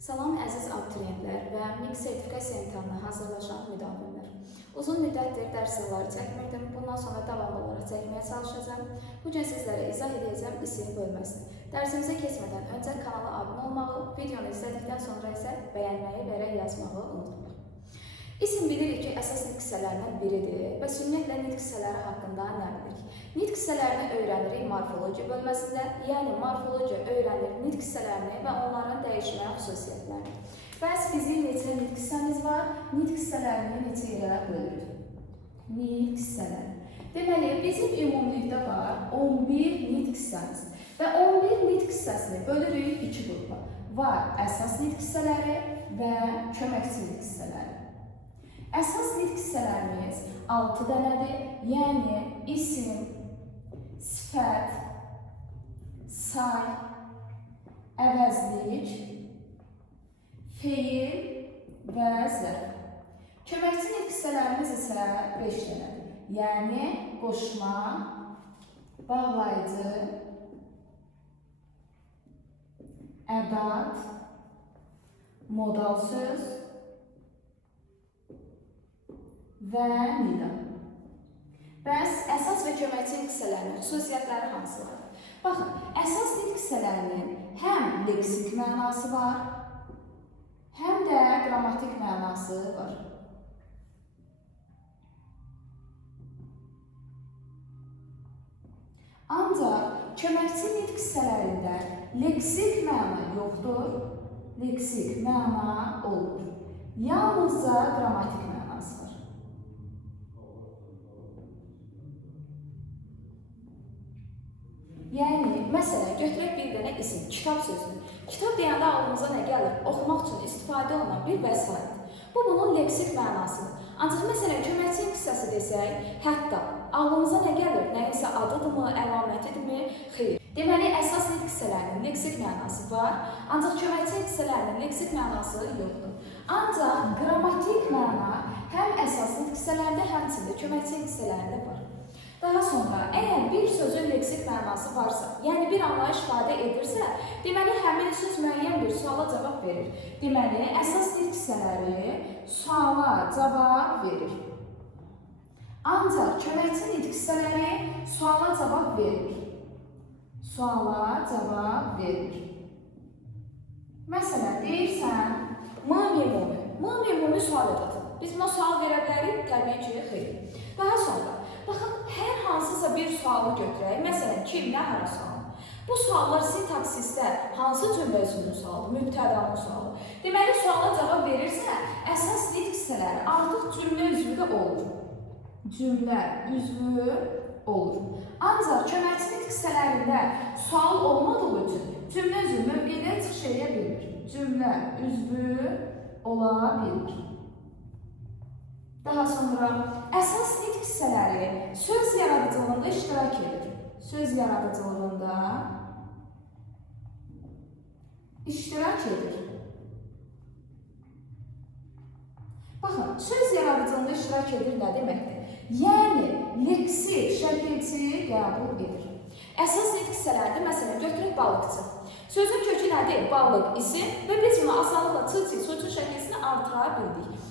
Salam əziz abituriyentlər və MİQ sertifikasiya imtahanına hazırlaşan müdavimlər. Uzun müddətdir dərs yolları çəkmirdim. Bundan sonra davamlı olaraq çəkməyə çalışacağım. Bugün sizlərə izah edəcəm isim bölməsini. Dərsimizə keçmədən öncə kanala abunə olmağı, videonu izlədikdən sonra isə bəyənməyi və rəy yazmağı unutmayın. İsim bilirik ki, əsas nitq hissələrindən biridir və ümumiyyətlə nitq hissələri haqqında nə bilirik? Nitq hissələrini öyrənirik morfologiya bölməsində, yəni morfologiya öyrənir nitq hissələrini və onların dəyişmə xüsusiyyətlərini. Bəs bizim neçə nitq hissəmiz var? Nitq hissələrini neçə yerə bölürük? Nitq hissələri. Deməli, bizim ümumilikdə var 11 nitq hissəmiz və 11 nitq hissəsini bölürük iki qrupa. Var əsas nitq hissələri və köməkçi nitq hissələri. Əsas nitq hissələrimiz 6 dənədir, yəni isim, sifət, say, əvəzlik, feil və zərf. Köməkçi nitq hissələrimiz isə 5 dənədir, yəni qoşma, bağlayıcı, ədad, modal söz və nida. Bəs əsas və köməkçi nitq hissələrinin xüsusiyyətləri hansılardır? Baxın, əsas nitq hissələrinin həm leksik mənası var, həm də qrammatik mənası var. Ancaq köməkçi nitq hissələrində leksik məna yoxdur, leksik məna olur. Yalnızca qrammatik mənası var. Yəni, məsələn, götürək bir dənə isim, kitab sözünü. Kitab deyəndə ağlımıza nə gəlir? Oxumaq üçün istifadə olunan bir vəsait. Bu, bunun leksik mənasıdır. Ancaq, məsələn, köməkçi hissəsi desək, hətta ağlımıza nə gəlir? Nəyinsə adıdırmı, əlamətidirmi? Xeyr. Deməli, əsas nitq hissələrinin leksik mənası var, ancaq köməkçi hissələrinin leksik mənası yoxdur. Ancaq qrammatik məna həm əsas nitq hissələrində, həmçində köməkçi hissələrində var. Daha sonra, əgər bir sözün leksik mənası varsa, yəni bir anlayış ifadə edirsə, deməli, həmin söz müəyyən bir suala cavab verir. Deməli, əsas nitq hissələri suala cavab verir. Ancaq köməkçi nitq hissələri suala cavab verir. Suala cavab verir. Məsələn, deyirsən, m-mimumi. M-mimumi sual edatıdır. Biz buna sual verə bilərik? Təbii ki, xeyr. Daha sonra, baxın, hər hansısa bir sualı götürək. Məsələn, kim, nə, hara sualı. Bu suallar sintaksisdə hansı cümlə üzvünün sualı, mübtədanın sualı. Deməli, suala cavab verirsə, əsas nitq hissələri artıq cümlə üzvü də olur. Cümlə üzvü olur. Ancaq köməkçi nitq hissələrində sual olmadığı üçün cümlə üzvü mövqedə çıxış edə bilir. Cümlə üzvü ola bilir. Daha sonra, əsas nitq hissələri söz yaradıcılığında iştirak edir. Söz yaradıcılığında iştirak edir. Baxın, söz yaradıcılığında iştirak edir nə deməkdir? Yəni, leksik şəkilçi qəbul edir. Əsas nitq hissələrdə, məsələn, götürək balıqçı. Sözün kökü nədir? Balıq, isim və biz bunu asanlıqla çılçıq sözün şəkilçisini artıra bildik.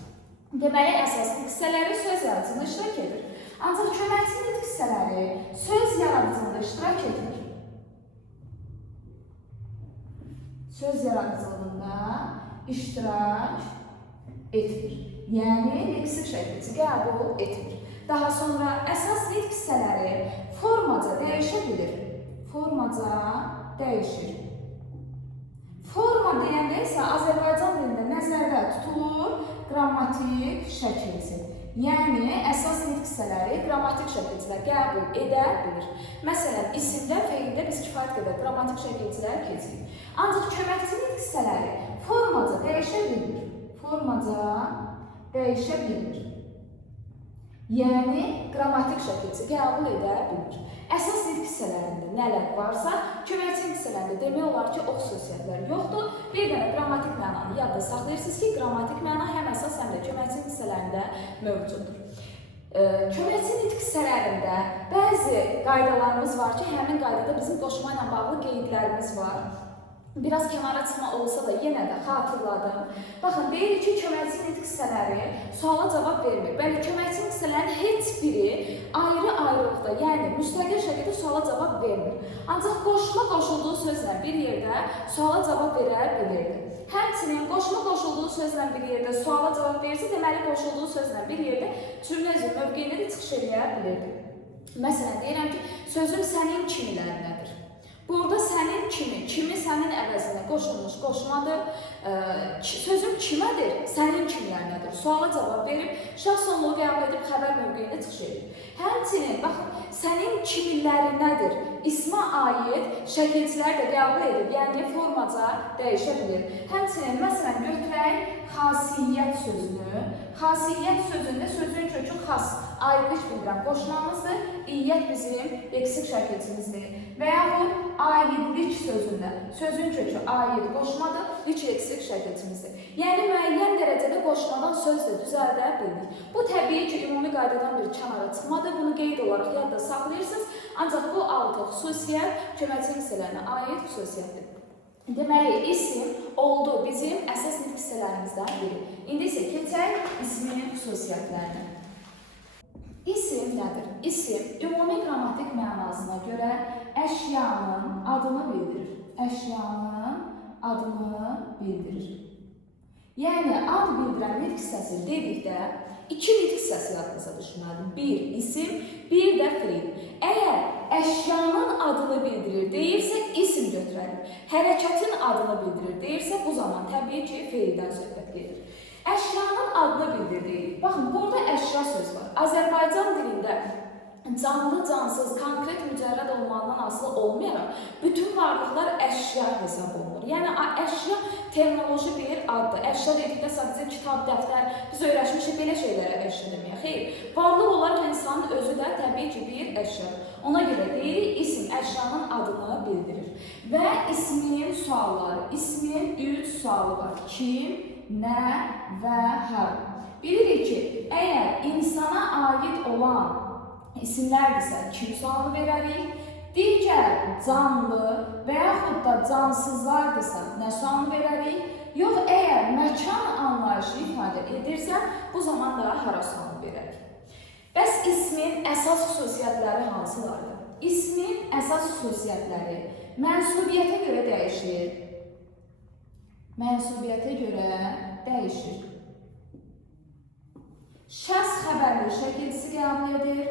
Deməli, əsas nitq hissələri söz yaradıcılığında iştirak edir. Ancaq köməkçi nitq hissələri söz yaradıcılığında iştirak edir. Söz yaradıcılığında iştirak etmir. Yəni, leksik şəkilçi qəbul etmir. Daha sonra, əsas nitq hissələri formaca dəyişə bilir. Formaca dəyişir. Forma deyəndə isə Azərbaycan dilində nəzərdə tutulur qrammatik şəkilçi. Yəni, əsas nitq hissələri qrammatik şəkilçilər qəbul edə bilir. Məsələn, isimdə, feildə biz kifayət qədər qrammatik şəkilçilər keçirik. Ancaq köməkçi nitq hissələri formaca dəyişə bilir. Formaca dəyişə bilir. Yəni, qrammatik şəkilçi qəbul edə bilir. Əsas nitq hissələrində nələr varsa, köməkçi nitq hissələrində demək olar ki, o xüsusiyyətlər yoxdur. Bir dənə qrammatik mənanı yadda saxlayırsınız ki, qrammatik məna həm əsas, həm də köməkçi nitq hissələrində mövcuddur. Köməkçi nitq hissələrində bəzi qaydalarımız var ki, həmin qaydada bizim qoşma ilə bağlı qeydlərimiz var. biraz kənara çıxma olsa da yenə də xatırladım. Baxın, deyirik ki, köməkçi nitq hissələri suala cavab vermir. Bəli, köməkçi hissələrin heç biri ayrı-ayrılıqda, yəni müstəqil şəkildə suala cavab vermir. Ancaq qoşma qoşulduğu sözlə bir yerdə suala cavab verə bilirdi. Həmçinin qoşma qoşulduğu sözlə bir yerdə suala cavab verirsə, deməli qoşulduğu sözlə bir yerdə cümlə üzrə mövqeyində də çıxış edə bilirdi. Məsələn, deyirəm ki, sözüm sənin kimilərindədir. Burada sənin kimi sənin əvəzinə qoşulmuş qoşmadır. Sözüm kimədir? Sənin kimlərindədir. Suala cavab verib, şəxs sonluğu qəbul edib xəbər mövqeyində çıxış edir. Həmçinin, baxın, sənin kimilərindədir. İsmə aid şəkilçilər də qəbul edib, yəni formaca dəyişə bilir. Həmçinin, məsələn, götürək xasiyyət sözünü. Xasiyyət sözündə sözün kökü xas, aidlik bildirən qoşmamızdır. İyyət bizim leksik şəkilçimizdir. Və yaxud aidlik sözündə sözün kökü aid qoşmadır, üç leksik şəkilçimizdir. Yəni müəyyən dərəcədə qoşmadan söz də düzəldə bildik. Bu təbii ki, ümumi qaydadan bir kənara çıxmadır. Bunu qeyd olaraq yadda saxlayırsınız. Ancaq bu altı xüsusiyyət köməkçi hissələrinə aid xüsusiyyətdir. Deməli, isim oldu bizim əsas nitq hissələrimizdən biri. İndi isə keçək ismin xüsusiyyətlərinə. İsim nədir? İsim ümumi qrammatik mənasına görə əşyanın adını bildirir. Əşyanın adını bildirir. Yəni, ad bildirən nitq hissəsi dedikdə iki nitq hissəsi yadınıza düşməlidir. Bir isim, bir də feil. Əgər əşyanın adını bildirir deyirsə, isim götürəlir. Hərəkətin adını bildirir deyirsə, bu zaman təbii ki, feildən söhbət gedir. Əşyanın adını bildirdik. Baxın, burada əşya söz var. Azərbaycan dilində canlı, cansız, konkret mücərrəd olmağından asılı olmayaraq, bütün varlıqlar əşya hesab olunur. Yəni, əşya terminoloji bir addır. Əşya dedikdə sadəcə kitab, dəftər, biz öyrəşmişik belə şeylərə əşya deməyə. Xeyr, varlıq olaraq insanın özü də təbii ki, bir əşyadır. Ona görə deyirik, isim əşyanın adını bildirir. Və ismin sualları, ismin 3 sualı var. Kim, nə və hər. Bilirik ki, əgər insana aid olan isimlərdirsə, kim sualını verərik. Digər canlı və yaxud da cansızlardırsa, nə sualını verərik. Yox, əgər məkan anlayışı ifadə edirsə, bu zaman da hara sualını verərik. Bəs ismin əsas xüsusiyyətləri hansılardır? İsmin əsas xüsusiyyətləri mənsubiyyətə görə dəyişir. Mənsubiyyətə görə dəyişir. Şəxs xəbərli şəkilçisi qəbul edir.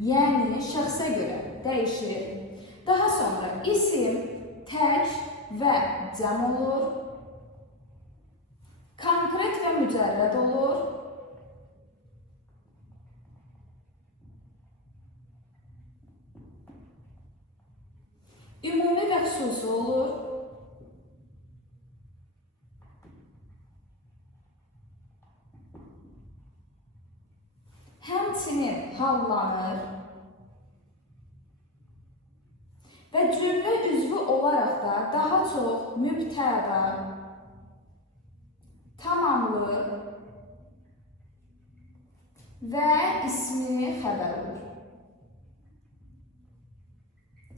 Yəni, şəxsə görə dəyişir. Daha sonra isim tək və cəm olur. Konkret və mücərrəd olur. Ümumi və xüsusi olur. Həmçinin hallanır. Və cümlə üzvü olaraq da daha çox mübtəda, tamamlı və ismi xəbər olur.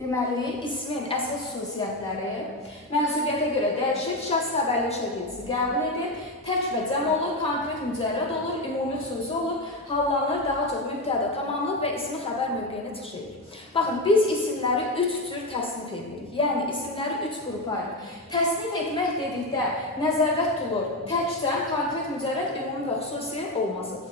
Deməli, ismin əsas xüsusiyyətləri mənsubiyyətə görə dəyişir, şəxs xəbərli şəkilçisi qəbul edir, tək və cəm olur, konkret mücərrəd olur, ümumi xüsusi olur, hallanır, daha çox mübtəda, tamamlıq və ismi xəbər mövqeyinə çıxış edir. Baxın, biz isimləri 3 tür təsnif edirik, yəni isimləri 3 qrupa ayırır. Təsnif etmək dedikdə nəzərdə tutulur təkcə konkret mücərrəd, ümumi və xüsusi olması.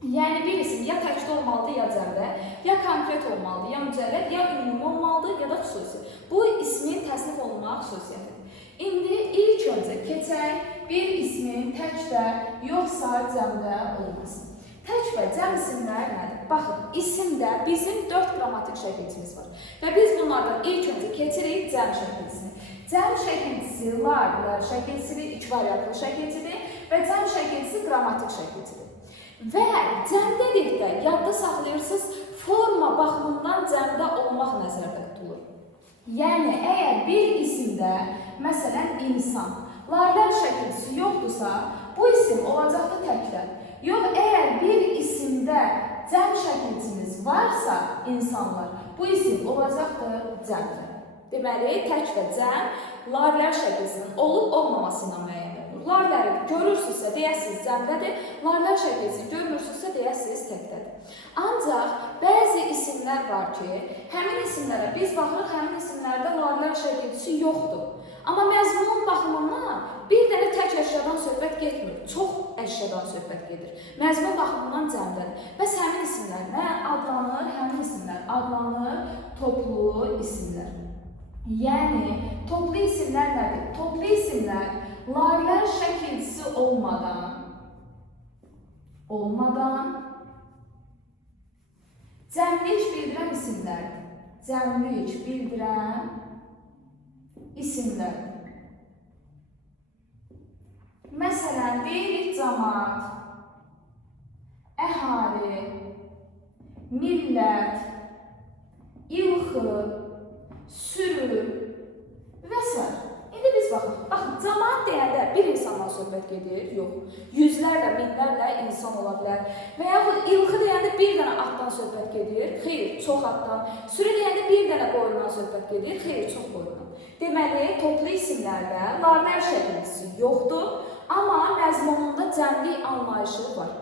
Yəni, bir isim ya təkdə olmalıdır, ya cəmdə, ya konkret olmalıdır, ya mücərrəd, ya ümumi olmalıdır, ya da xüsusi. Bu, ismin təsnif olunmaq xüsusiyyətidir. İndi ilk öncə keçək bir ismin təkdə, yoxsa cəmdə olması. Tək və cəm isimlər nədir? Baxın, isimdə bizim 4 qrammatik şəkilçimiz var. Və biz bunlardan ilk öncə keçirik cəm şəkilçisini. Cəm şəkilçisi lar şəkilçisidir, 2 variantlı şəkilçidir və cəm şəkilçisi qrammatik şəkilçidir. Və cəmdə dedikdə, yadda saxlayırsınız, forma baxımından cəmdə olmaq nəzərdə tutulur. Yəni, əgər bir isimdə, məsələn, insan, larlar şəkilçisi yoxdursa, bu isim olacaqdır təkdə. Yox, əgər bir isimdə cəm şəkilçimiz varsa insanlar, bu isim olacaqdır cəmdir. Deməli, tək və cəm larlər şəkilsinin olub-olmaması ilə müəyyən olunur. Larləri görürsünüzsə deyəsiniz cəmdədir, larlər şəkilsini görmürsünüzsə deyəsiniz təkdədir. Ancaq bəzi isimlər var ki, həmin isimlərə biz baxırıq, həmin isimlərdə larlər şəkilçisi yoxdur. Amma məzmunun baxımından bir dənə tək əşyadan söhbət getmir, çox əşyadan söhbət gedir. Məzmun baxımından cəmdədir. Bəs həmin isimlər nə adlanır? Həmin isimlər adlanır toplu isimlər. Yəni, toplu isimlər nədir? Toplu isimlər larlər şəkilçisi olmadan cəmlik bildirən isimlərdir. Cəmlik bildirən isimlərdir. Məsələn, deyirik cəmaət, əhali, millət, ilxı, sürü və s. İndi biz baxın, cəmaət deyəndə bir insandan söhbət gedir, yox. Yüzlərlə, minlərlə insan ola bilər. Və yaxud ilxı deyəndə bir dənə atdan söhbət gedir, xeyr, çox atdan. Sürü deyəndə bir dənə qoyundan söhbət gedir, xeyr, çox qoyundan. Deməli, toplu isimlərdə larlər şəkilçisi yoxdur, amma məzmununda cəmlik anlayışı var.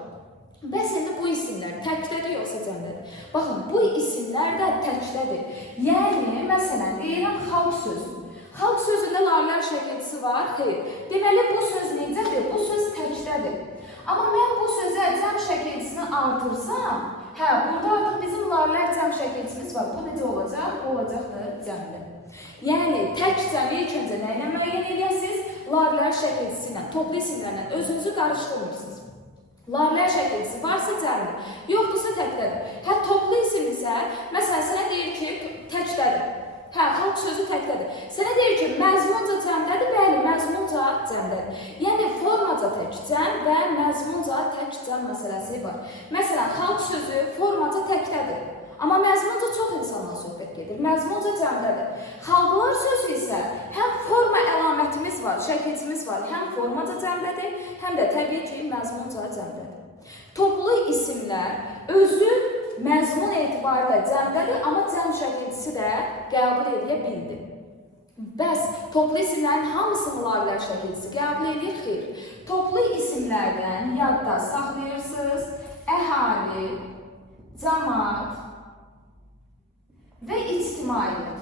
Bəs indi bu isimlər təkdədir yoxsa cəmdədir? Baxın, bu isimlər də təkdədir. Yəni, məsələn, deyirəm xalq sözü. Xalq sözündə larlər şəkilçisi var, xeyr. Deməli, bu söz necədir? Bu söz təkdədir. Amma mən bu sözə cəm şəkilçisini artırsam, burada artıq bizim larlər cəm şəkilçimiz var. Bu necə olacaq? Bu olacaqdır cəmdə. Yəni, tək cəmi ilk öncə nə ilə müəyyən edəsiniz? Larlər şəkilçisi ilə, toplu isimlərlə özünüzü qarışdırmırsınız. Larlər şəkilçisi varsa cəmdir, yoxdursa təkdədir. Toplu isim isə, məsələn, sənə deyir ki, təkdədir. Xalq sözü təkdədir. Sənə deyir ki, məzmunca cəmdədir, bəli, məzmunca cəmdədir. Yəni, formaca tək cəm və məzmunca tək cəm məsələsi var. Məsələn, xalq sözü formaca təkdədir. Amma məzmunca çox insandan söhbət gedir, məzmunca cəmdədir. Xalqlar sözü isə həm forma əlamətimiz var, şəkilçimiz var, həm formaca cəmdədir, həm də təbii ki, məzmunca cəmdədir. Toplu isimlər özü məzmun etibarilə cəmdədir, amma cəm şəkilçisi də qəbul edə bildi. Bəs toplu isimlərin hamısını larlər şəkilçisi qəbul edir, xeyr. Toplu isimlərdən yadda saxlayırsınız, əhali, cəmaət və ictimaiyyət.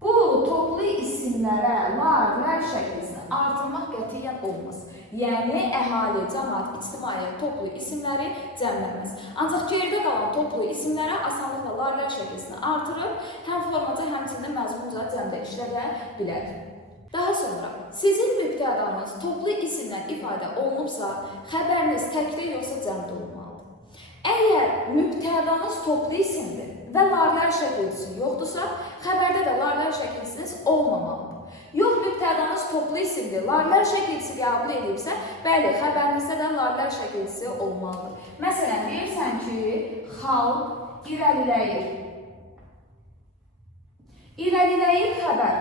Bu toplu isimlərə larlər şəkilçisini artırmaq qətiyyən olmaz. Yəni, əhali, cəmaət, ictimaiyyət toplu isimləri cəmlənməz. Ancaq geridə qalan toplu isimlərə asanlıqla larlər şəkilçisini artırıb, həm formaca, həmçində məzmunca cəmdə işlədə bilər. Daha sonra, sizin mübtədanız toplu isimlə ifadə olunubsa, xəbəriniz təkdə yoxsa cəmdə olmalıdır. Əgər mübtədanız toplu isimdir və larlər şəkilçisi yoxdursa, xəbərdə də larlər şəkilçisiniz olmamalıdır. Yox, mübtədanız toplu isimdir, larlər şəkilçisi qəbul edibsə, bəli, xəbərinizdə də larlər şəkilçisi olmalıdır. Məsələn, deyirsən ki, xalq irəliləyir. İrəliləyir xəbər.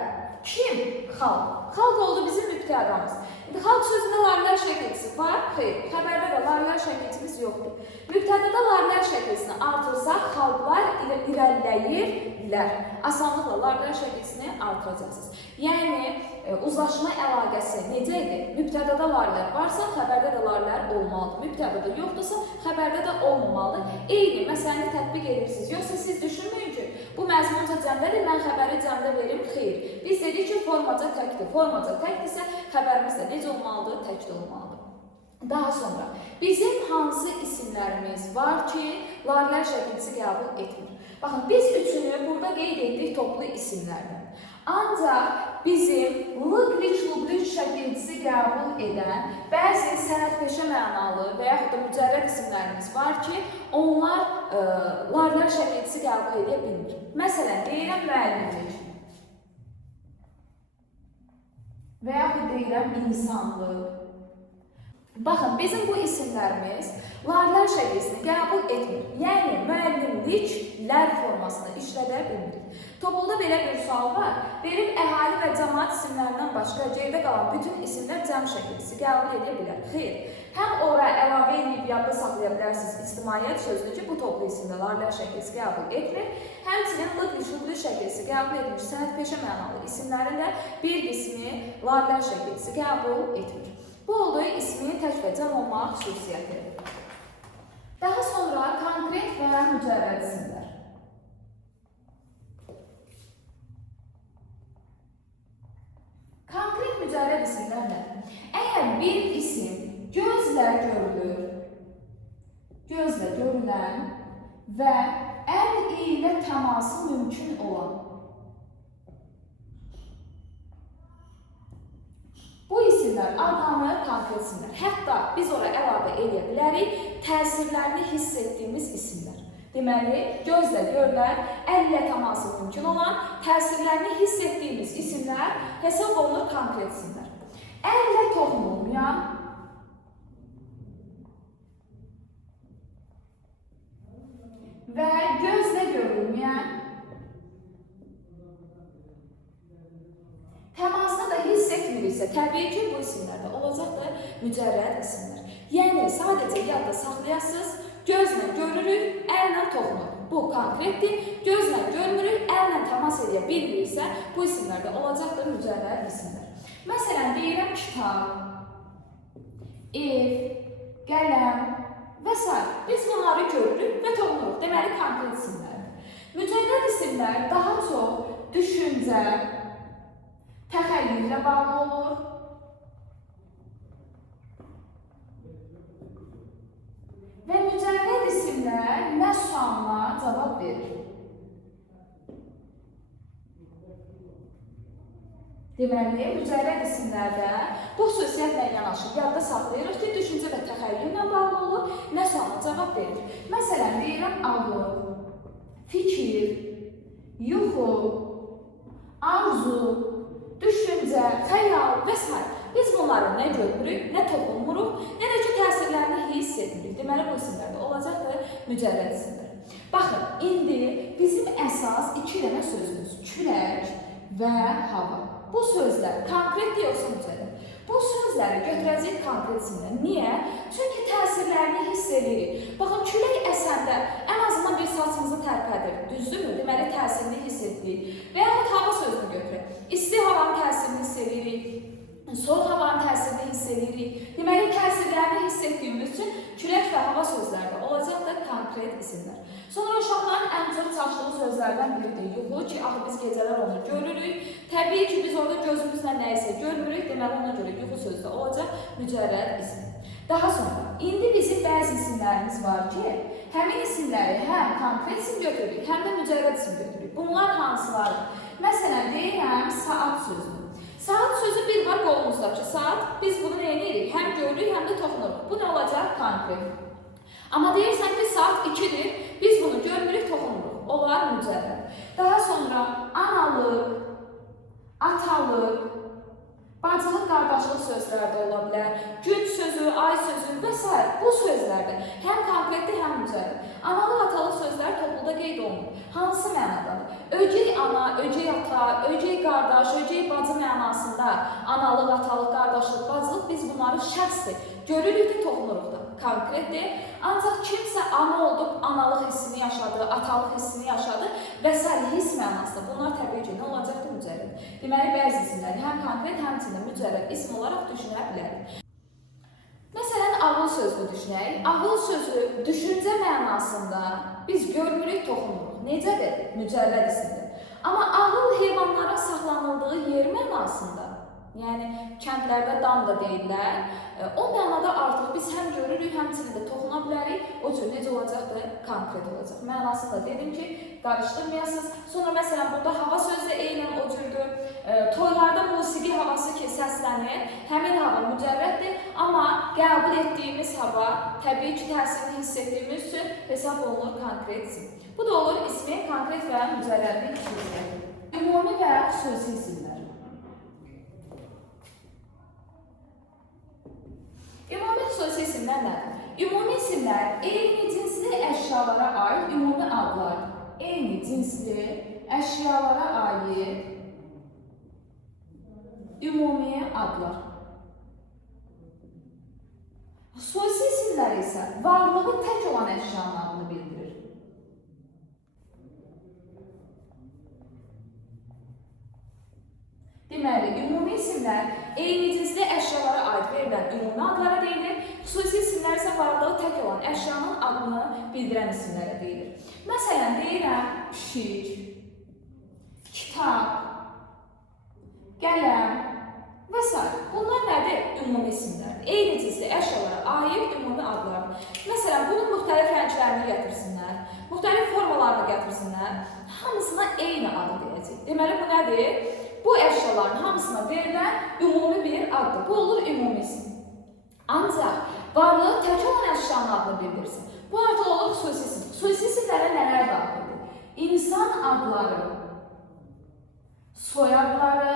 Kim? Xalq. Xalq oldu bizim mübtədamız. Xalq sözündə larlər şəkilçisi var, xeyr, xəbərdə də larlər şəkilçimiz yoxdur. Mübtədada larlər şəkilçisini artırsaq, xalqlar irəliləyirlər. Asanlıqla larlər şəkilçisini artıracaqsınız. Yəni, uzlaşma əlaqəsi necə idi? Mübtədada larlər varsa, xəbərdə də larlər olmalıdır. Mübtədada yoxdursa, xəbərdə də olmamalıdır. Eyni məsələni tətbiq edirsiniz. Yoxsa siz düşünməyin ki, bu məzmunca cəmdədir, mən xəbəri cəmdə verim, xeyr. Biz dedik ki, formaca təkdir. Formaca təkdirsə, xəbərimiz də necə olmalıdır? Təkdə olmalıdır. Daha sonra, bizim hansı isimlərimiz var ki, larlər şəkilçisi qəbul etmir? Baxın, biz üçünü burada qeyd etdik toplu isimlərdən. Ancaq bizim lıq-liç şəkilçisi qəbul edən bəzi sənət-peşə mənalı və yaxud da mücərrəd isimlərimiz var ki, onlar larlər şəkilçisi qəbul edə bilmir. Məsələn, deyirəm müəllimlik və yaxud deyirəm insanlıq. Baxın, bizim bu isimlərimiz larlər şəkilçisini qəbul etmir. Yəni, müəllimliklər formasını işlədə bilmir. Topluda belə bir sual var. Verib əhali və cəmaət isimlərindən başqa geridə qalan bütün isimlər cəm şəkilçisi qəbul edə bilər. Xeyr. Həm ora əlavə edib yadda saxlaya bilərsiniz ictimaiyyət sözünü ki, bu toplu isimdə larlər şəkilsi qəbul etmir. Həmçinin lıqli, şuqli şəkilsi qəbul etmiş sənət peşə mənalı isimlərin də bir qismi larlər şəkilsi qəbul etmir. Bu oldu ismin tək və cəm olmaq xüsusiyyəti. Daha sonra konkret və mücərrəd isimlər. Konkret mücərrəd isimlər nədir? Əgər bir isim gözlə görülür, gözlə görülən və əl ilə təması mümkün olan bu isimlər adlanır konkret isimlər. Hətta biz ora əlavə edə bilərik təsirlərini hiss etdiyimiz isimlər. Deməli, gözlə görülən, əl ilə təması mümkün olan, təsirlərini hiss etdiyimiz isimlər hesab olunur konkret isimlər. Əllə toxunulmayan və gözlə görülməyən, təmasını da hiss etmiriksə, təbii ki, bu isimlərdə olacaqdır mücərrəd isimlər. Yəni, sadəcə yadda saxlayasınız, gözlə görürük, əllə toxunur. Bu konkretdir. Gözlə görmürük, əllə təmas edə bilmiriksə, bu isimlərdə olacaqdır mücərrəd isimlər. Məsələn, deyirəm kitab, ev, qələm və s. Biz bunları görürük və toxunuruq. Deməli, konkret isimlərdir. Mücərrəd isimlər daha çox düşüncə, təxəyyüllə bağlı olur. Və mücərrəd isimlər nə sualına cavab verir. Deməli, mücərrəd isimlərdə bu xüsusiyyətlə yanaşı yadda saxlayırıq ki, düşüncə və təxəyyüllə bağlı olur, nə sualına cavab verir. Məsələn, deyirəm ağıl, fikir, yuxu, arzu, düşüncə, xəyal və s. Biz bunları nə görmürük, nə toxunmuruq, nə də ki, təsirlərini hiss etmirik. Deməli, bu isimlərdə olacaqdır mücərrəd isimlər. Baxın, indi bizim əsas iki dənə sözümüz, külək və hava. Bu sözlər konkretdir yoxsa mücərrəd? Bu sözləri götürəcək konkret isimlər. Niyə? Çünki təsirlərini hiss edirik. Baxın, külək əsəndə ən azından bir saçımızı tərpədir, düzdürmü? Deməli, təsirini hiss edirik. Və yaxud hava sözünü götürək. İsti havanın təsirini hiss edirik. Soğuk havanın təsirini hiss edirik. Deməli, təsirlərini hiss etdiyimiz üçün külək və hava sözlərdə olacaqdır konkret isimlər. Sonra uşaqların ən çox çaşdığı sözlərdən biridir yuxu ki, axı biz gecələr onu görürük. Təbii ki, biz orada gözümüzlə nəyisə görmürük. Deməli, ona görə yuxu sözü də olacaq mücərrəd isim. Daha sonra, indi bizim bəzi isimlərimiz var ki, həmin isimləri həm konkret isim götürürük, həm də mücərrəd isim götürürük. Bunlar hansılardır? Məsələn, deyirəm saat sözünü. Saat sözü bir var qolumuzdakı saat. Biz bunu nə edirik? Həm görürük, həm də toxunuruq. Bu nə olacaq? Konkret. Amma deyirsən ki, saat 2-dir. Biz bunu görmürük, toxunuruq. Onlar mücərrəd. Daha sonra analıq, atalıq, bacılıq, qardaşlıq sözləri də ola bilər. Gün sözü, ay sözü və s. Bu sözlərdə həm konkretdir, həm mücərrəd. Analıq, atalıq sözləri topluda qeyd olunur. Hansı mənadadır? Ögey ana, ögey ata, ögey qardaş, ögey bacı mənasında analıq, atalıq, qardaşlıq, bacılıq biz bunları şəxsdir. Görürük də, toxunuruq da. Konkretdir. Ancaq kimsə ana oldu, analıq hissini yaşadı, atalıq hissini yaşadı və s. hiss mənasında. Bunlar təbii ki, nə olacaqdır? Mücərrəd. Deməli, bəzi isimləri həm konkret, həm də mücərrəd isim olaraq düşünə bilərik. Məsələn, ağıl sözünü düşünək. Ağıl sözü düşüncə mənasında biz görmürük, toxunuruq. Necədir? Mücərrəd isimdir. Amma ağıl heyvanların saxlanıldığı yer mənasında, yəni kəndlərdə dam da deyirlər, o mənada artıq biz həm görürük, həmçinin də toxuna bilərik. O cür necə olacaqdır? Konkret olacaq. Mənasını da dedim ki, qarışdırmayasınız. Sonra məsələn, burada hava sözü də eynən o cürdür. Toylarda musiqi havası ki, səslənir. Həmin hava mücərrəddir. Amma qəbul etdiyimiz hava, təbii ki, təsirini hiss etdiyimiz üçün hesab olunur konkret isim. Bu da olur ismin konkret və mücərrədlik xüsusiyyəti. Ümumi və xüsusi isimlər. Ümumi xüsusi isimlər nədir? Ümumi isimlər eyni cinsli əşyalara aid ümumi adlar. Eyni cinsli əşyalara aid ümumi adlar. Xüsusi isimlər isə varlığı tək olan əşyanın adını bildirir. Deməli, ümumi isimlər eyni cinsli əşyalara aid verilən ümumi adlara deyilir. Xüsusi isimlər isə varlığı tək olan əşyanın adını bildirən isimlərə deyilir. Məsələn, deyirəm pişik, kitab, qələm və s. Bunlar nədir? Ümumi isimlərdir. Eyni cinsli əşyalara aid ümumi adlardır. Məsələn, bunun müxtəlif rənglərini gətirsinlər, müxtəlif formalarını gətirsinlər, hamısına eyni adı deyəcək. Deməli, bu nədir? Bu əşyaların hamısına verilən ümumi bir addır. Bu olur ümumi isim. Ancaq varlığı tək olan əşyanın adını bildirsin. Bu artıq olur xüsusi isim. Xüsusi isimlərə nələr daxildir? İnsan adları, soyadları,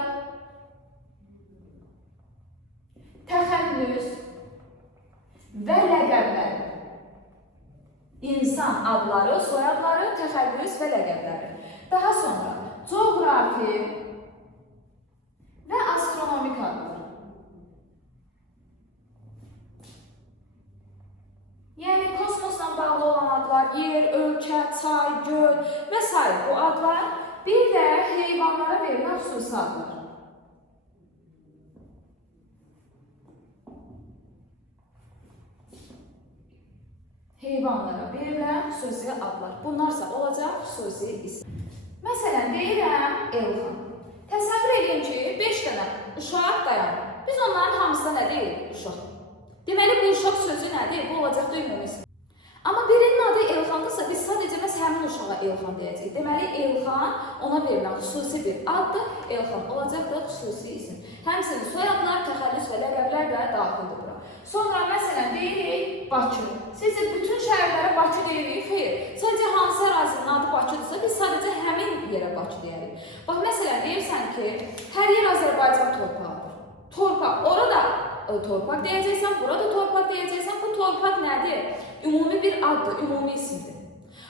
təxəllüs və ləqəbləri. İnsan adları, soyadları, təxəllüs və ləqəbləri. Daha sonra coğrafi və astronomik adlar. Yəni kosmosla bağlı olan adlar, yer, ölkə, çay, göl və s. bu adlar. Bir də heyvanlara verilən xüsusi adlar. Heyvanlara verilən xüsusi adlar. Bunlarsa olacaq xüsusi isim. Məsələn, deyirəm Elxan. Təsəvvür edin ki, 5 dənə uşaq dayanır. Biz onların hamısına nə deyirik? Uşaq. Deməli, bu uşaq sözü nədir? Bu olacaq da ümumi isim. Amma birinin adı Elxandırsa, biz sadəcə məhz həmin uşağa Elxan deyəcəyik. Deməli, Elxan ona verilən xüsusi bir addır. Elxan olacaq da xüsusi isim. Həmçinin soyadlar, təxəllüs və ləqəblər də daxildir bura. Sonra, məsələn, deyirik Bakı. Sizcə bütün şəhərlərə Bakı deyirik? Xeyr. Sadəcə hansı ərazinin adı Bakıdırsa, biz sadəcə həmin yerə Bakı deyirik. Bax, məsələn, deyirsən ki, hər yer Azərbaycan torpağıdır. Torpaq, orada torpaq deyəcəksən, burada torpaq deyəcəksən, bu torpaq nədir? Ümumi bir addır, ümumi isimdir.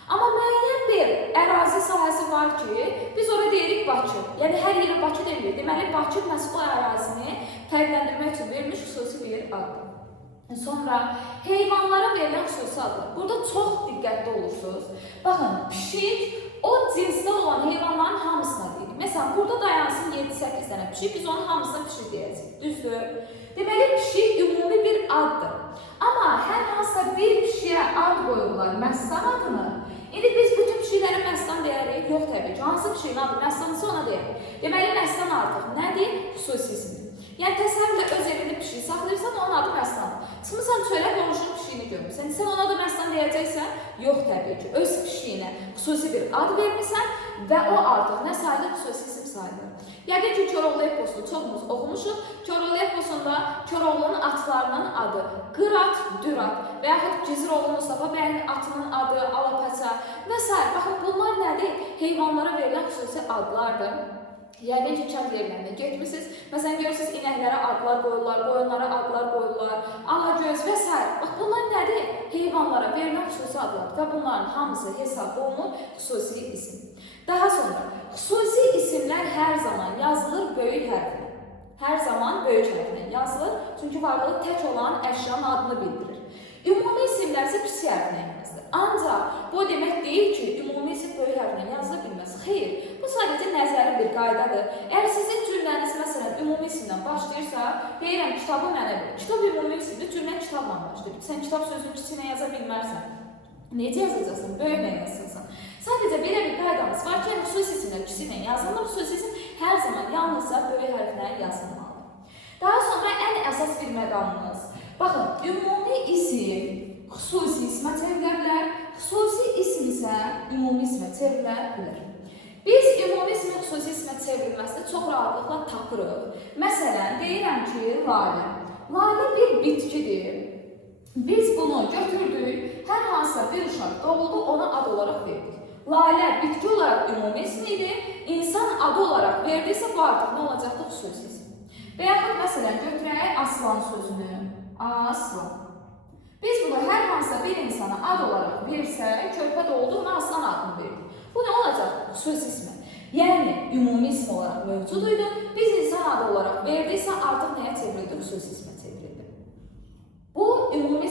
Amma müəyyən bir ərazi sahəsi var ki, biz orada deyirik Bakı. Yəni, hər yerə Bakı demirik. Deməli, Bakı məhz o ərazini fərqləndirmək üçün verilmiş xüsusi bir addır. Sonra, heyvanlara verilən xüsusi adlar. Burada çox diqqətli olursunuz. Baxın, pişik o cinsdə olan heyvanların hamısına deyilir. Məsələn, burada dayansın 7-8 dənə pişik, biz onun hamısına pişik deyəcəyik. Düzdür? Deməli, pişik ümumi bir addır. Amma hər hansısa bir pişiyə ad qoyurlar məstan adını. İndi biz bütün pişiklərə məstan deyərik? Yox, təbii ki. Hansı pişiyin adı məstansa ona deyirik. Deməli, məstan artıq nədir? Xüsusi isimdir. Yəni, təsəvvürlə öz evində pişik saxlayırsan, onun adı məstandır. Çıxmısan çölə qonşunun pişiyini görmürsən. Sən ona da məstan deyəcəksən? Yox, təbii ki. Öz pişiyinə xüsusi bir ad vermirsən və o artıq nə sayılır? Xüsusi isim sayılır. Yəqin ki, Koroğlu eposunu çoxumuz oxumuşuq. Koroğlu eposunda Koroğlunun atlarının adı Qırat, Dürat və yaxud Giziroğlu Mustafa bəyin atının adı Alapaça və s. Baxın, bunlar nədir? Heyvanlara verilən xüsusi adlardır. Yəqin ki, kənd yerlərində getmişsiniz. Məsələn, görürsünüz, inəklərə adlar qoyurlar, qoyunlara adlar qoyurlar, alagöz və s. Bax, bunlar nədir? Heyvanlara verilən xüsusi adlardır və bunların hamısı hesab olunur xüsusi isim. Daha sonra, xüsusi isimlər hər zaman yazılır böyük hərflə. Hər zaman böyük hərflə yazılır, çünki varlığı tək olan əşyanın adını bildirir. Ümumi isimlər isə kiçik hərflə yazılır. Ancaq bu demək deyil ki, ümumi isim böyük hərflə yazıla bilməz. Xeyr, bu sadəcə nəzəri bir qaydadır. Əgər sizin cümləniz məsələn ümumi isimdən başlayırsa, deyirəm kitabı mənə ver. Kitab ümumi isimdir, cümlə kitabla başlayır. Sən kitab sözünü kiçiyinə yaza bilmərsən. Necə yazacaqsan? Böyüklə yazılsan. Sadəcə belə bir qaydamız var ki, xüsusi isimlər kiçiyinə yazılır, xüsusi isim hər zaman yalnızca böyük hərflə yazılmalıdır. Daha sonra ən əsas bir məqamımız. Baxın, ümumi isim xüsusi ismə çevrilə bilər, xüsusi ism isə ümumi ismə çevrilə bilər. Biz ümumi ismin xüsusi ismə çevrilməsini çox rahatlıqla tapırıq. Məsələn, deyirəm ki, lalə. Lalə bir bitkidir. Biz bunu götürdük, hər hansısa bir uşaq doğuldu, ona ad olaraq verdik. Lalə bitki olaraq ümumi ismidir, insan adı olaraq verdiysə bu artıq nə olacaqdır? Xüsusi ism. Və yaxud məsələn, götürək aslan sözünü. Aslan. Biz bunu hər hansısa bir insana ad olaraq versək, körpə doğuldu, ona aslan adını verdik. Bu nə olacaq? Xüsusi ismi. Yəni, ümumi ism olaraq mövcud idi. Biz insan adı olaraq verdiksə, artıq nəyə çevrildi? Xüsusi ismə çevrildi. Bu, ümumi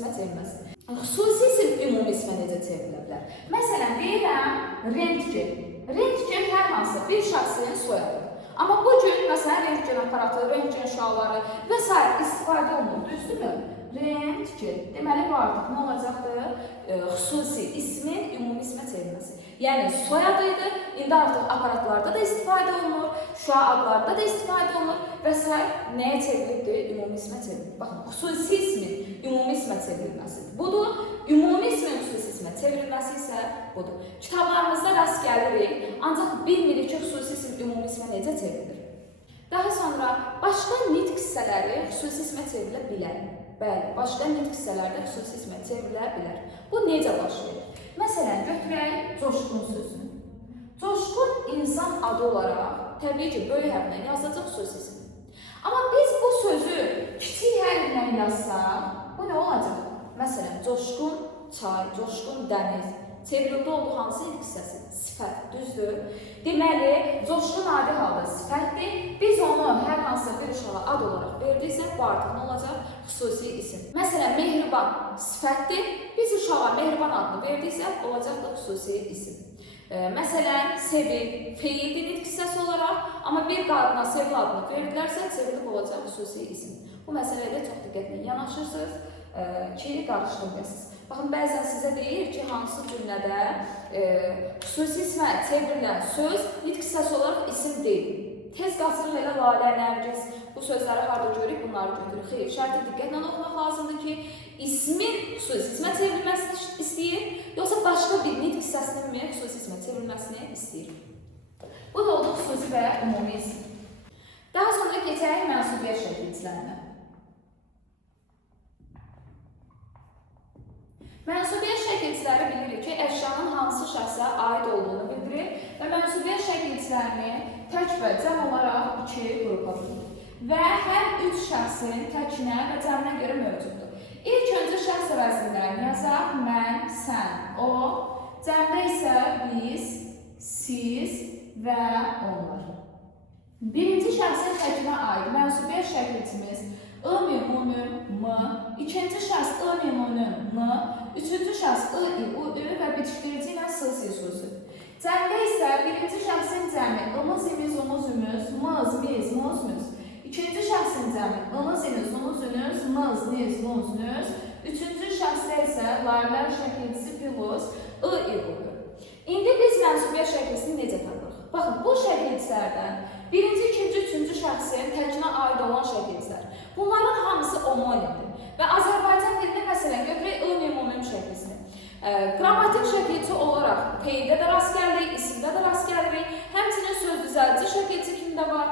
ismə çevrilməsi. Xüsusi isim ümumi ismə necə çevrilə bilər? Məsələn, deyirəm, rentgen. Rentgen hər hansı bir şəxsin soyadıdır. Amma bu gün, məsələn, rentgen aparatı, rentgen şüaları və s. istifadə olunur, düzdürmü? Rentgen. Deməli, bu artıq nə olacaqdır? Xüsusi ismin ümumi ismə çevrilməsi. Yəni, soyadıydı, indi artıq aparatlarda da istifadə olunur, şua adlarda da istifadə olunur və s. Nəyə çevrilibdir? Ümumi ismə çevrilir. Baxın, xüsusi ismin ümumi ismə çevrilməsidir. Budur. Ümumi ismin xüsusi ismə çevrilməsi isə budur. Kitablarımızda rast gəlirik, ancaq bilmirik ki, xüsusi isim ümumi ismə necə çevrilir. Daha sonra, başqa nitq hissələri xüsusi ismə çevrilə bilər. Bəli, başqa nitq hissələri də xüsusi ismə çevrilə bilər. Bu necə baş verir? Məsələn, götürək coşqun sözünü. Coşqun insan adı olaraq, təbii ki, böyük hərflə yazacaq xüsusi isim. Amma biz bu sözü kiçik hərflə yazsaq, bu nə olacaq? Məsələn, coşqun çay, coşqun dəniz. Çevrildə olduğu hansı nitq hissəsi? Sifət, düzdür? Deməli, coşqun adi halda sifətdir. Biz onu hər hansı bir uşağa ad olaraq verdiksə, bu artıq nə olacaq? Xüsusi isim. Məsələn, mehriban sifətdir. Biz uşağa mehriban adını verdiksə, olacaq da xüsusi isim. Məsələn, sevil, feildir nitq hissəsi olaraq, amma bir qadına sevil adını verdilərsə, sevilib olacaq xüsusi isim. Bu məsələdə çox diqqətlə yanaşırsınız ki, qarşılayasınız. Baxın, bəzən sizə deyir ki, hansı cümlədə xüsusi ismə çevrilən söz nitq hissəsi olaraq isim deyil. Tez qasırıq elə Lalə, Nərgiz, bu sözləri harada görürük, bunları götürürük. Xeyr, şərti diqqətlə oxumaq lazımdır ki, ismin xüsusi ismə çevrilməsini istəyir, yoxsa başqa bir nitq hissəsinin xüsusi ismə çevrilməsini istəyir. Bu da oldu xüsusi və ümumi isim. Daha sonra keçək mənsubiyyət şəkilçilərinə. Mənsubiyyət şəkilçiləri bilirik ki, əşyanın hansı şəxsə aid olduğunu bildirir və mənsubiyyət şəkilçilərini tək və cəm olaraq iki qrupa bölünür və hər üç şəxsin təkinə və cəminə görə mövcuddur. İlk öncə şəxs əvəzlərini yazaq, mən, sən, o, cəmdə isə biz, siz və onlar. Birinci şəxsin təkinə aid mənsubiyyət şəkilçimiz I-ün, m, ikinci şəxs I-ün, m, üçüncü şəxs I-ü və bitişdirici ilə s-sı. Cəmdə isə birinci şəxsin cəmi ımız, imiz, umuz, ümüz, mız, miz, muz, müz. İkinci şəxsin cəmi ımız, imiz, umuz, ünüz, mız, niz, muz, nüz. Üçüncü şəxsdə isə layihələr şəkilçisi plus I-ü. İndi biz mənsubiyyət şəkilçisini necə tanıyırıq? Baxın, bu şəkilçilərdən birinci, ikinci, üçüncü şəxsin təkinə aid olan şəkilçilər. Bunların hamısı omonimdir. Və Azərbaycan dilində məsələn götürək I-ün şəkilçisini. Qrammatik şəkilçi olaraq feildə də rast gəlirik, isimdə də rast gəlirik. Həmçinin söz düzəltici şəkilçi kimdə var?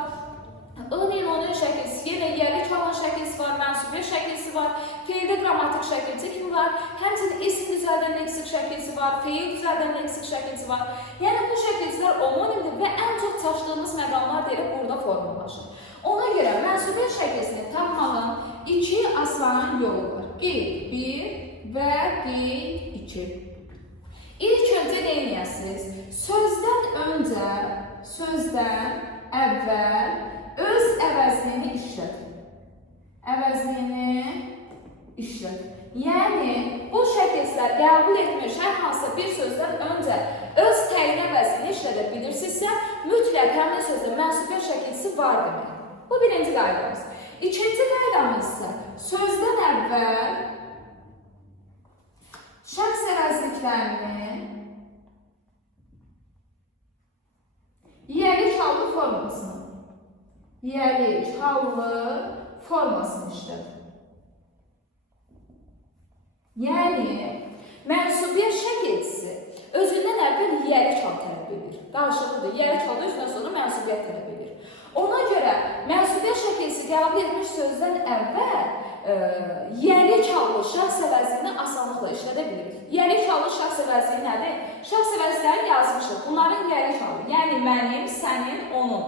I-ün şəkilçisi, yenə yerlik olan şəkilçisi var, mənsubiyyət şəkilçisi var, feildə qrammatik şəkilçi kimi var, həmçinin isim düzəldən leksik şəkilçisi var, feil düzəldən leksik şəkilçisi var. Yəni bu şəkilçilər omonimdir və ən çox çaşdığımız məqamlar deyilib burada formalaşır. Ona görə mənsubiyyət şəkilçisini tapmağın iki asan yolu var. Qeyd 1 və qeyd 2. İlk öncə neyniyəsiniz? Sözdən öncə, sözdən əvvəl öz əvəzliyini işlətin. Əvəzliyini işlətin. Yəni, bu şəkilçilər qəbul etmiş hər hansı bir sözdən öncə öz təyin əvəzliyini işlədə bilirsinizsə, mütləq həmin sözdə mənsubiyyət şəkilçisi var demək. Bu birinci qaydamız. İkinci qaydamız isə sözdən əvvəl şəxs əvəzliklərini yerlik hallı formasını işlədir. Yəni, mənsubiyyət şəkilçisi özündən əvvəl yerlik hal tələb edir. Qarşılıqdır, yerlik halda özündən sonra mənsubiyyət tələb edir. Ona görə mənsubiyyət şəkilçisi qəbul etmiş sözdən əvvəl yerlik hallı şəxs əvəzliyini asanlıqla işlədə bilirik. Yerlik hallı şəxs əvəzliyi nədir? Şəxs əvəzliklərini yazmışıq. Bunların yerlik hallı, yəni mənim, sənin, onun,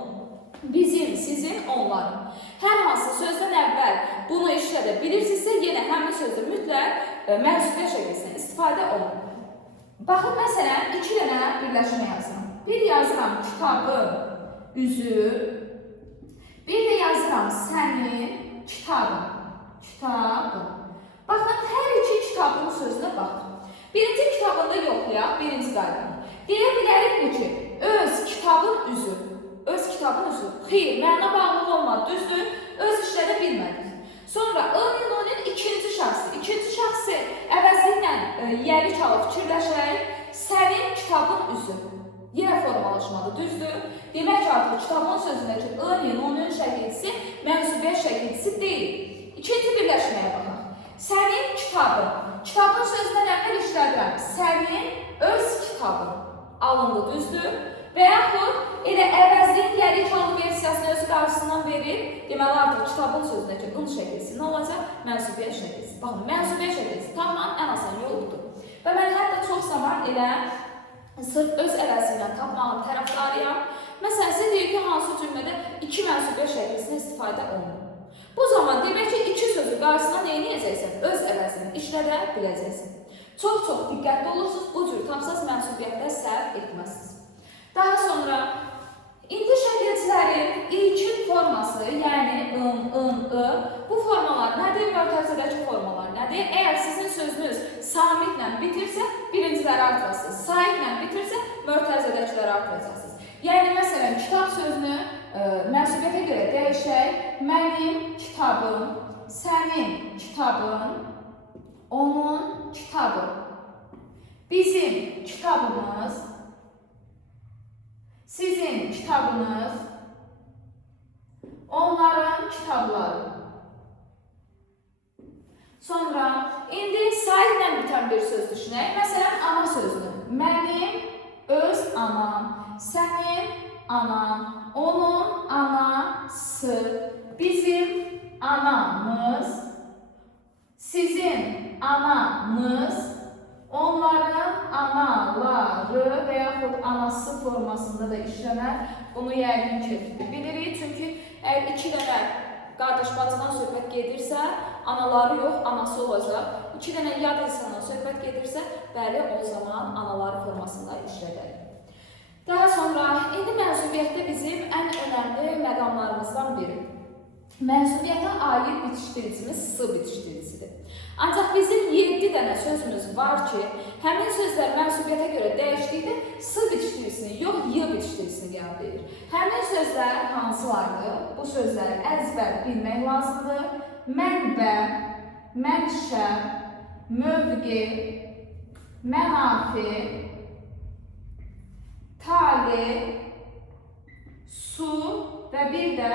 bizim, sizin, onların. Hər hansı sözdən əvvəl bunu işlədə bilirsinizsə, yenə həmin sözdə mütləq mənsubiyyət şəkilçisindən istifadə olunur. Baxın, məsələn, iki dənə birləşmə yazıram. Bir yazıram kitabın, üzü, bir də yazıram sənin kitabın. Baxın, hər iki kitabın sözünə baxın. Birinci kitabında yoxlayaq, birinci qaydanı. Deyə bilərikmi ki, öz kitabın üzü. Öz kitabın üzü. Xeyr, məna bağlı olmadı, düzdür. Öz işlədə bilmədik. Sonra ın ikinci şəxsi. İkinci şəxsi əvəzliklə yeri çalıb fikirləşək. Sənin kitabın üzü. Yenə formalaşmadı, düzdür. Demək ki, artıq kitabın sözündəki ın şəkilcisi mənsubiyyət şəkilcisi deyil. İkinci birləşməyə baxaq. Sənin kitabın. Kitabın sözündən əvvəl işlədirəm. Sənin öz kitabın alındı, düzdür. Və yaxud elə əvəzlik yeri çalı versiyasını özü qarşısından verib, deməli artıq kitabın sözündəki ın şəkilcisi nə olacaq? Mənsubiyyət şəkilcisi. Baxın, mənsubiyyət şəkilcisi tapmanın ən asan yoludur. Və mən hətta çox zaman elə sırf öz əvəzliyilə tapmağın tərəfdarıyam. Məsələn, sizə deyir ki, hansı cümlədə iki mənsubiyyət şəkilcisini istifadə olunur. Bu zaman demək ki, iki sözü qarşısına nə edəcəksən? Öz əvəzini işlədə biləcəksən. Çox diqqətli olursunuz, bu cür tapsaz mənsubiyyətdə səhv etməzsiniz. Daha sonra, indi şəkilcilərin ilkin forması, yəni bu formalar nədir? Mörtəzədəki formalar nədir? Əgər sizin sözünüz samitlə bitirsə, birinciləri artırasınız. Saitlə bitirsə, mörtəzədəkiləri artıracaqsınız. Yəni, məsələn, kitab sözünü mənsubiyyətə görə dəyişək. Mənim kitabım, sənin kitabın, onun kitabı. Bizim kitabımız, sizin kitabınız, onların kitabları. Sonra, indi saitlə bitən bir söz düşünək. Məsələn, ana sözünü. Mənim öz anam, sənin anan, onun anası, bizim anamız, sizin ananız, onların anaları və yaxud anası formasında da işlənər. Bunu yəqin ki, bilirik. Çünki əgər iki dənə qardaş-bacıdan söhbət gedirsə, anaları yox, anası olacaq. İki dənə yad insandan söhbət gedirsə, bəli, o zaman anaları formasında işlədək. Daha sonra, indi mənsubiyyətdə bizim ən önəmli məqamlarımızdan biri. Mənsubiyyətə aid bitişdiricimiz s bitişdiricisidir. Ancaq bizim 7 dənə sözümüz var ki, həmin sözlər mənsubiyyətə görə dəyişdikdə s bitişdiricisini yox, y bitişdiricisini qəbul edir. Həmin sözlər hansılardır? Bu sözləri əzbər bilmək lazımdır. Mənbə, mənşə, mövqe, mənafi, tali, su və bir də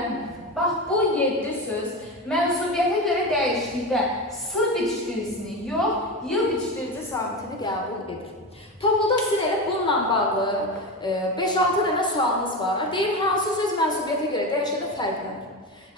bax, bu 7 söz mənsubiyyətə görə dəyişdikdə s bitişdiricisini yox, y bitişdirici sabitini qəbul edir. Topluda sizin elə bununla bağlı 5-6 dənə sualınız var. Deyir, hansı söz mənsubiyyətə görə dəyişəndə fərqlənir?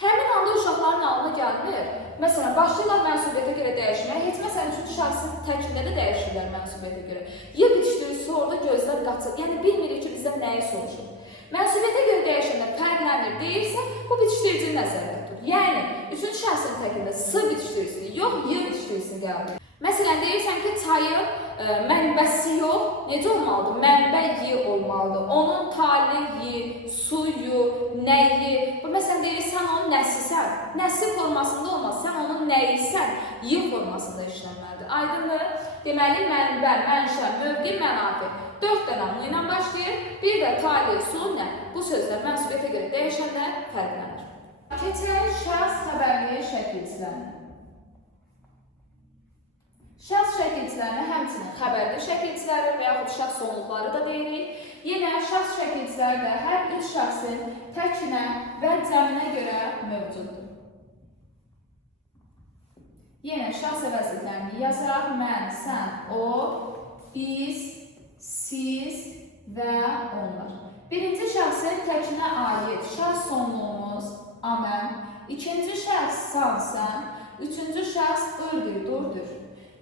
Həmin anda uşaqların alına gəlmir. Məsələn, başlayırlar mənsubiyyətə görə dəyişməyə. Heç məsələn, üçüncü şəxsin təkində də dəyişirlər mənsubiyyətə görə. Y bitişdiricisi orada gözlər qaçır. Yəni, bilmirik ki, bizdən nəyi soruşur. Mənsubiyyətə görə dəyişəndə fərqlənir deyirsə, bu bitişdirici nəzərdə tutur. Yəni, üçüncü şəxsin təkində s bitişdiricisini yox, y bitişdiricisini qəbul edir. Məsələn, deyirsən ki, çayın mənbəsi yox, necə olmalıdır? Mənbə-yi olmalıdır. Onun tali-yi, suyu, nəyi. Məsələn, deyirsən, onun nəsisən. Nəsi formasında olmaz, sən onun nəyisən, y formasında işlənməlidir. Aydındır? Deməli, mənbə, mənşə, mövqe, mənafi. 4 dənə bu ilə başlayır. Bir də tali, su, nə? Bu sözlər mənsubiyyətə görə dəyişəndə fərqlənir. Keçək şəxs xəbərli şəkilçilərinə. Şəxs şəkilçilərinə həmçinin xəbərli şəkilçiləri və yaxud şəxs sonluqları da deyirik. Yenə şəxs şəkilçiləri də hər üç şəxsin təkinə və cəminə görə mövcuddur. Yenə şəxs əvəzliklərini yazaraq mən, sən, o, biz, siz və onlar. Birinci şəxsin təkinə aid şəxs sonluğumuz amən, ikinci şəxs san, sən, üçüncü şəxs ırdır, durdur.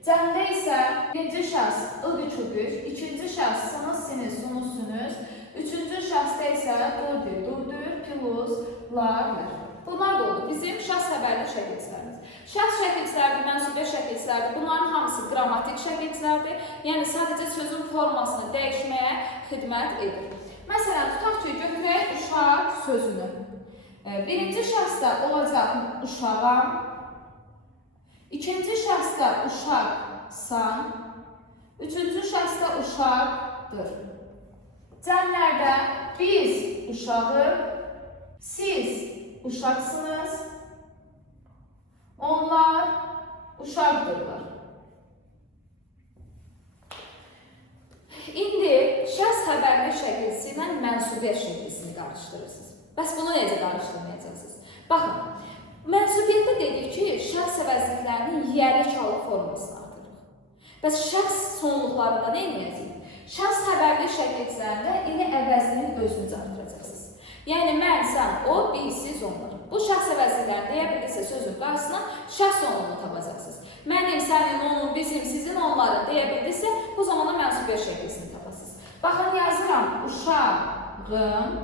Cəmdə isə birinci şəxs ıdır, çudur, ikinci şəxs sınız, siniz, sunuz, sünüz, üçüncü şəxsdə isə durdur, durdur, piluz, lardır. Bunlar da oldu bizim şəxs xəbərli şəkilçilərimiz. Şəxs şəkilçilərdir, mənsubiyyət şəkilçilərdir. Bunların hamısı qrammatik şəkilçilərdir. Yəni sadəcə sözün formasını dəyişməyə xidmət edir. Məsələn, tutaq ki, götürək uşaq sözünü. Birinci şəxsdə olacaq uşağam. İkinci şəxsdə uşaq uşaqsan. Üçüncü şəxsdə uşaqdır. Cəmlərdə biz uşağıq, siz uşaqsınız, onlar uşaqdırlar. İndi şəxs xəbərli şəkilsi ilə mənsubiyyət şəkilsini qarışdırırsınız. Bəs bunu necə qarışdırmayacaqsınız? Baxın, mənsubiyyətdə dedik ki, şəxs əvəzliklərinin yiyəli çalı formasını artırırıq. Bəs şəxs sonluqlarında nə edəcəyik? Şəxs xəbərli şəkillərində elə əvəzlinin özünü artıracaqsınız. Yəni mən, sən, o, biz, siz, onlar. Bu şəxs əvəzliklərini deyə bilirsə sözün qarşısına şəxs sonluğunu tapacaqsınız. Mənim, sənin, onun, bizim, sizin, onların deyə bilirsə bu zamanda mənsubiyyət şəkilsini tapasınız. Baxın, yazıram uşağım,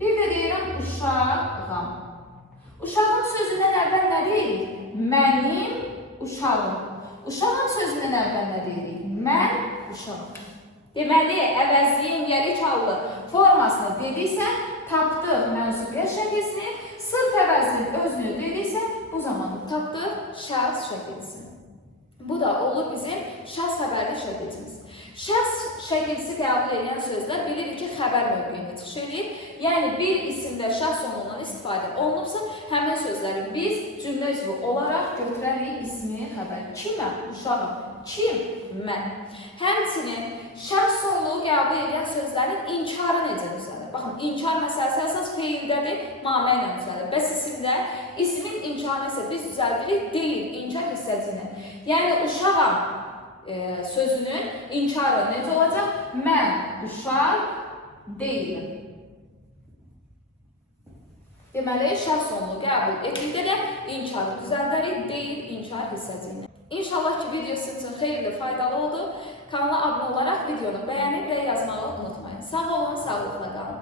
bir də deyirəm uşağam. Uşağım sözündən əvvəl nə deyirik? Mənim uşağım. Uşağım sözündən əvvəl nə deyirik? Mən uşağım. Deməli, əvəzliyin yeri çallı formasını dediksə, tapdıq mənsubiyyət şəkilsini, sırf əvəzliyin özünü dediksə, bu zaman tapdıq şəxs şəkilsini. Bu da olur bizim şəxs xəbərli şəkilsimiz. Şəxs şəkilsi qəbul edən sözlər bilirik ki, xəbər mövqeyini çıxış edir. Yəni, bir isimdə şəxs sonundan istifadə olunubsa, həmin sözləri biz cümlə üzvü olaraq götürərik ismi xəbər. Kiməm? Uşağım. Kim? Mən. Həmçinin şəxs sonluğu qəbul edən sözlərin inkarı necə düzəlir? Baxın, inkar məsələsi əsas feildədir, namə ilə düzəlir. Bəs isimdə ismin inkarı isə biz düzəldirik, deyil, inkar hissəcini. Yəni, uşağam sözünün inkarı necə olacaq? Mən uşaq deyiləm. Deməli, şəxs sonluğu qəbul etdikdə də inkarı düzəldərik, deyil, inkar hissəcini. İnşallah ki, video sizin üçün xeyirli, faydalı oldu. Kanala abunə olaraq videonu bəyənib və yazmağı unutmayın. Sağ olun, sağlıqla qalın.